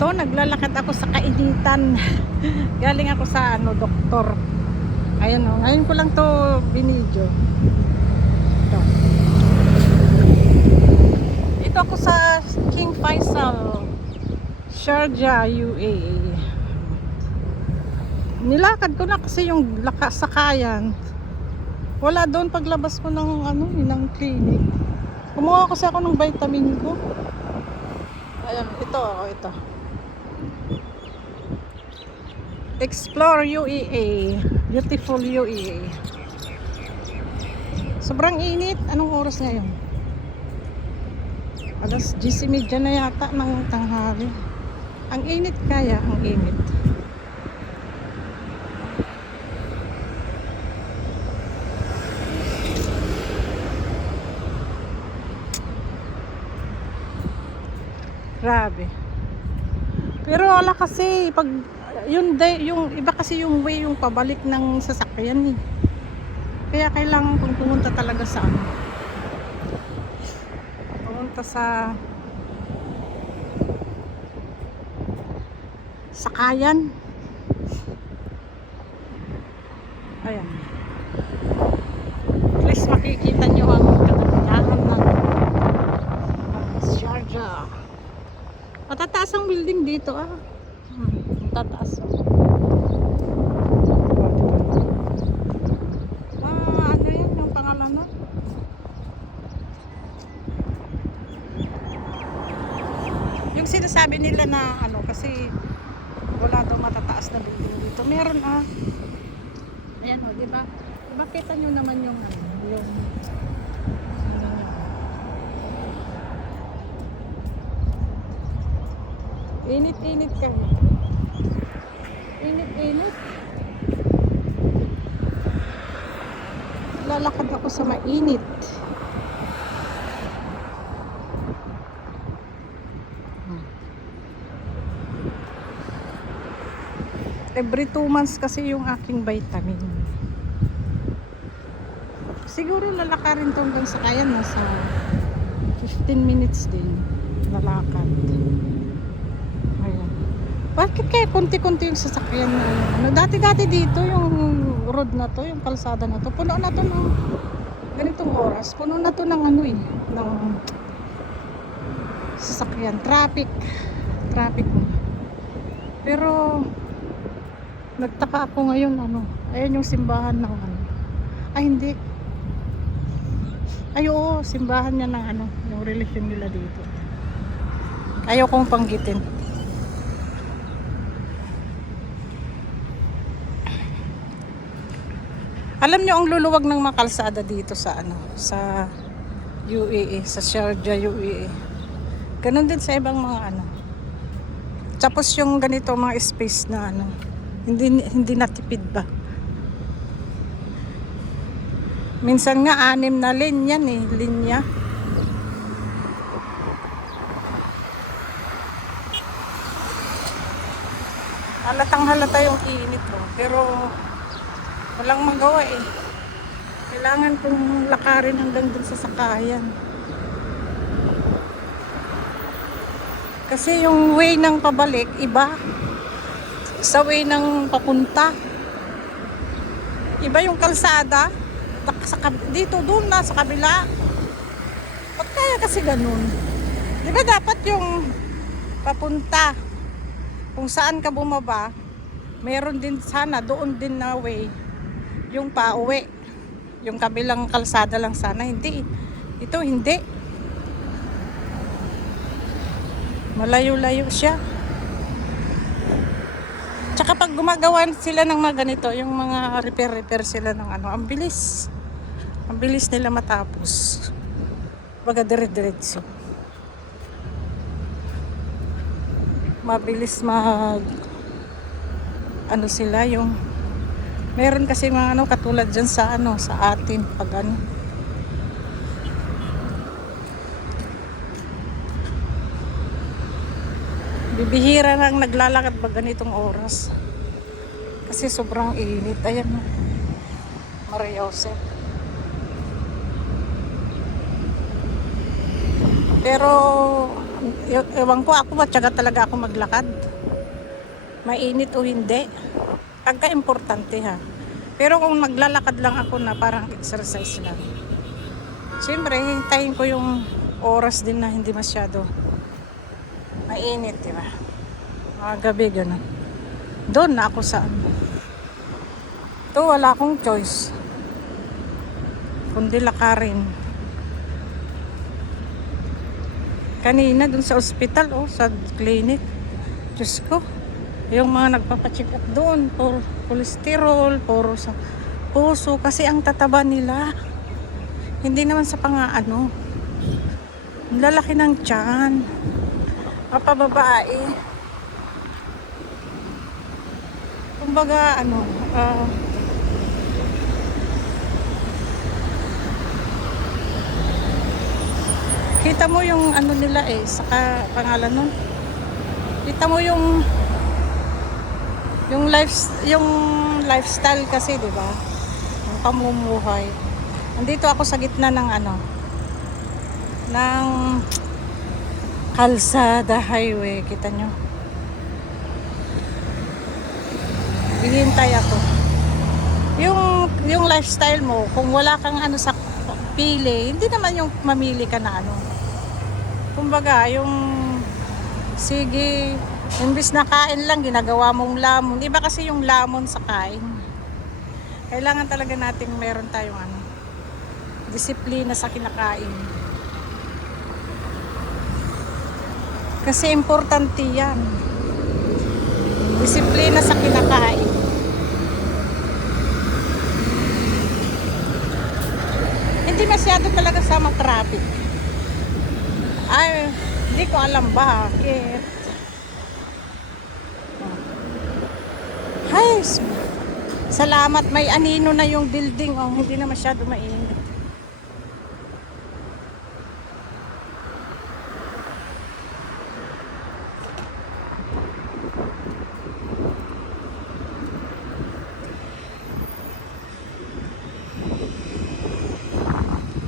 To, naglalakad ako sa kainitan. Galing ako sa doktor. Ayun oh, ngayon ko lang to binidyo. Ito. Ito ako sa King Faisal, Sharjah, UAE. Nilakad ko na kasi yung sakayan. Wala doon paglabas ko ng ng clinic. Kumuha kasi ako ng vitamin ko. Ayan, ito. Explore UAE. Beautiful UAE. Sobrang init. Anong oras ngayon? Alas 10:30 na yata ng tanghali. Ang init kaya, ang init. Grabe. Pero wala kasi pag yung iba kasi yung way yung pabalik ng sasakyan eh. Kaya kailangan kong pumunta talaga sa pumunta sa sakayan. Ayan. At least makikita nyo ang kagandahan ng Sharjah. Matataas ang building dito matataas. Ano yan yung pangalan na? Yung sinasabi nila na kasi wala daw matataas na building dito. Meron ayan di ba? Diba kita nyo naman yung yung init-init kami. Init-init. Lalakad ako sa mainit. Every 2 months kasi yung aking vitamin. Siguro lalakarin to hanggang sa kaya nasa 15 minutes din lalakad. Ayan. Bakit kaya konti-konti yung sasakyan na dati-dati dito yung road na to, yung kalsada na to, puno na to ng ganitong oras, puno na to ng ng sasakyan, traffic pero nagtaka ako ngayon ayan yung simbahan ng hindi oo, simbahan niya ng yung religion nila dito. Ayaw kong panggitin. Alam nyo ang luluwag ng mga kalsada dito sa sa UAE, sa Sharjah UAE. Ganon din sa ibang mga Tapos yung ganito mga space na hindi natipid ba. Minsan nga 6 na linya. Halatang halata yung init pero walang magawa eh. Kailangan kong lakarin hanggang dun sa sakayan. Kasi yung way ng pabalik iba sa way ng papunta. Iba yung kalsada dito doon na sa kabila. Ba't kaya kasi ganun? Di ba dapat yung papunta kung saan ka bumaba meron din sana doon din na way yung pauwi, yung kabilang kalsada lang sana. Hindi, ito hindi, malayo-layo siya. Tsaka pag gumagawa sila ng mga ganito, yung mga repair sila ng ang bilis nila matapos. Baga dire-diretso, mabilis sila yung meron kasi mga katulad dyan sa sa atin pag bibihira lang naglalakad pag ganitong oras kasi sobrang init. Ayan Maria Jose. Pero Ewan ko, ako matyaga talaga ako maglakad. Mainit o hindi. Pagka-importante ha. Pero kung maglalakad lang ako na parang exercise lang. Siyempre, hintayin ko yung oras din na hindi masyado mainit, di ba? Mga gabi, gano'n. Doon na ako sa ano. Ito, wala akong choice. Kundi lakarin. Kanina, dun sa ospital, sa clinic. Diyos ko. Yung mga nagpapacheck up doon, puro cholesterol, puro sa puso. Kasi ang tataba nila. Hindi naman sa pangaano. Lalaki ng tiyan. Mapababae. Kumbaga, kita mo yung ano nila saka pangalan nun. Kita mo yung lifestyle kasi, di ba? Yung pamumuhay. Nandito ako sa gitna ng ng kalsada highway, kita nyo. Hihintay ako. Yung lifestyle mo, kung wala kang sa pili, hindi naman yung mamili ka na kumbaga, sige, imbis na kain lang, ginagawa mong lamon. Iba kasi yung lamon sa kain. Kailangan talaga nating meron tayong disiplina sa kinakain. Kasi importante yan. Disiplina sa kinakain. Hindi masyado talaga sama traffic. Ay, hindi ko alam bakit. Ay, salamat, may anino na yung building. Hindi na masyado mainit.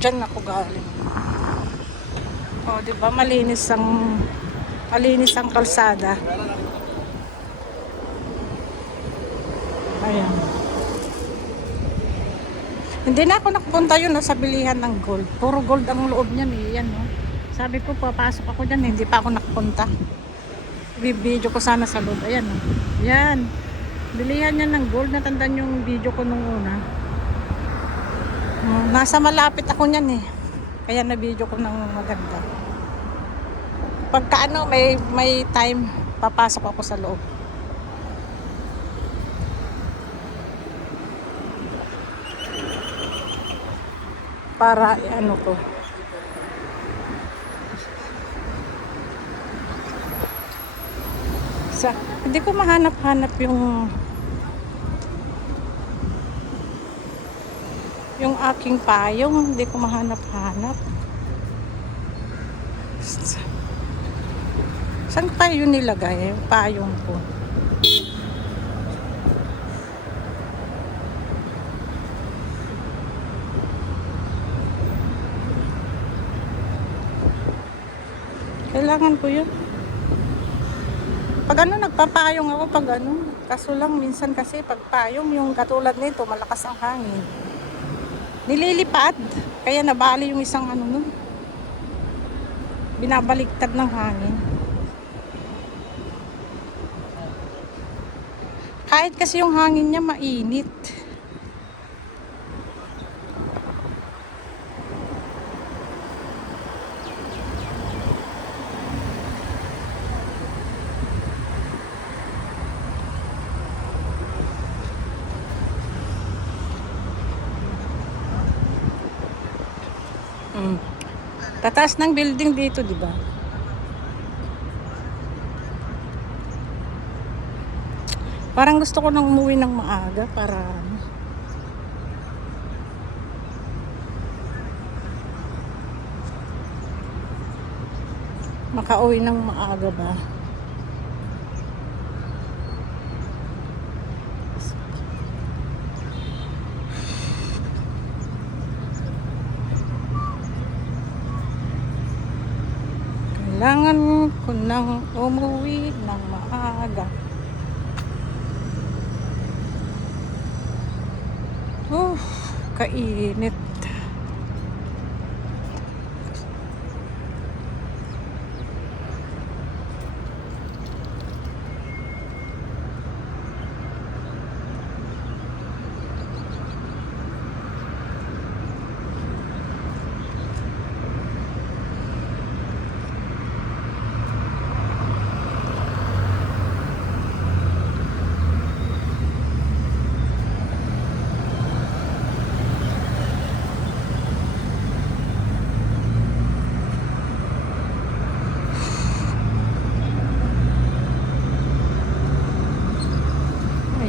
Diyan ako galing. Di ba malinis ang kalsada. Ayan. Hindi na ako nakapunta yun sa bilihan ng gold. Puro gold ang loob niyan yan, no? Sabi ko, papasok ako dyan, hindi pa ako nakapunta. Video ko sana sa loob. Ayan, no? Yan. Bilihan niya ng gold. Natandaan yung video ko nung una. Nasa malapit ako niyan Kaya na video ko ng maganda. Pagka may time, papasok ako sa loob. Para ko. Hindi ko mahanap-hanap yung aking payong. Hindi ko mahanap-hanap. Saan pa yun nilagay? Yung payong ko. Kailangan ko yun. Pag nagpapayong ako kaso lang minsan kasi pag payong yung katulad nito, malakas ang hangin. Nililipad, kaya nabali yung isang nun. Binabaliktad ng hangin. Kahit kasi yung hangin niya mainit. Tataas ng building dito, di ba? Parang gusto ko nang umuwi ng maaga para makauwi ng maaga ba? Kailangan ko nang umuwi ng maaga. Kainit.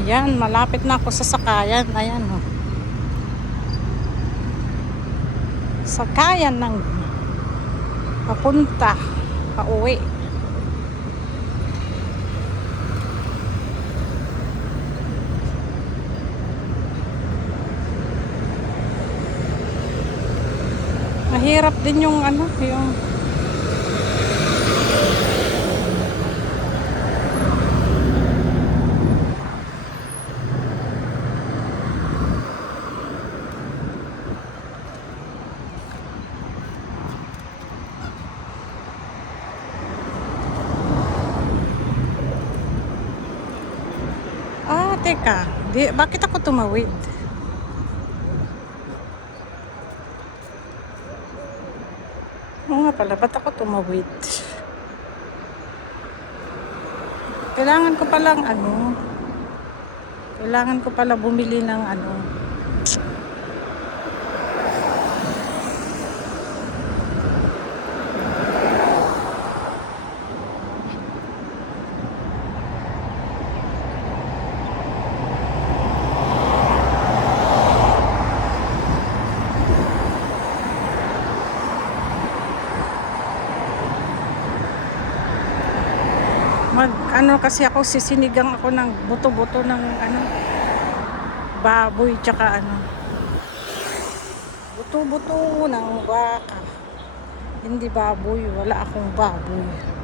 Ayan, malapit na ako sa sakayan. Ayan, oh. Sakayan ng papunta, pauwi. Mahirap din yung ano, yung teka, bakit ako tumawid? Oo nga pala, ba't ako tumawid? Kailangan ko pala bumili ng ano. Kasi ako sisinigang ako ng buto-buto ng ano, baboy tsaka ano, buto-buto ng baka, hindi baboy, wala akong baboy.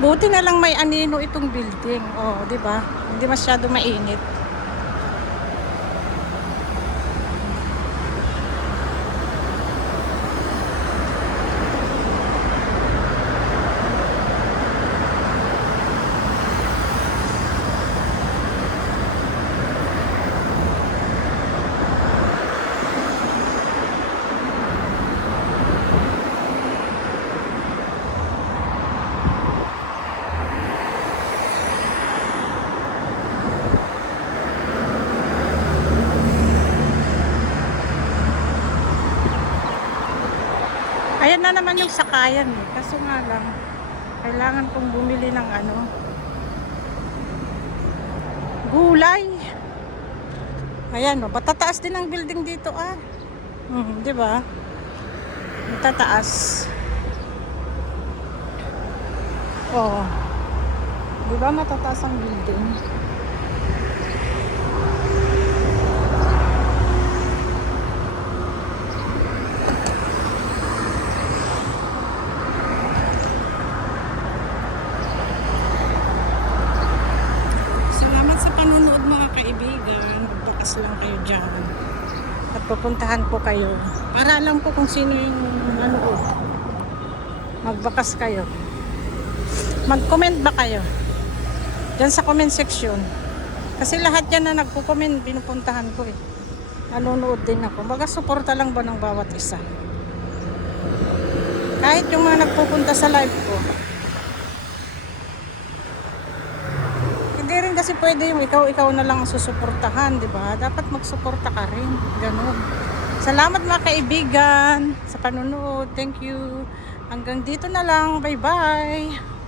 Buti na lang may anino itong building. Oh, 'di ba? Hindi masyado mainit. Ayan na naman yung sakayan eh. Kaso nga lang, kailangan kong bumili ng ano, gulay. Ayan, oh, matataas din ang building dito ah. Di ba? Matataas. Oh. Di ba matataas ang building? Panonood mga kaibigan, magbakas lang kayo dyan at pupuntahan ko kayo para alam ko kung sino yung nanood. Magbakas kayo, mag-comment ba kayo dyan sa comment section, kasi lahat yan na nagpo-comment pinupuntahan ko eh, nanonood din ako. Suporta lang ba ng bawat isa, kahit yung mga nagpupunta sa live ko. Hindi rin kasi pwede yung ikaw na lang susuportahan, di ba? Dapat magsuporta ka rin, ganun. Salamat mga kaibigan sa panonood. Thank you. Hanggang dito na lang. Bye-bye.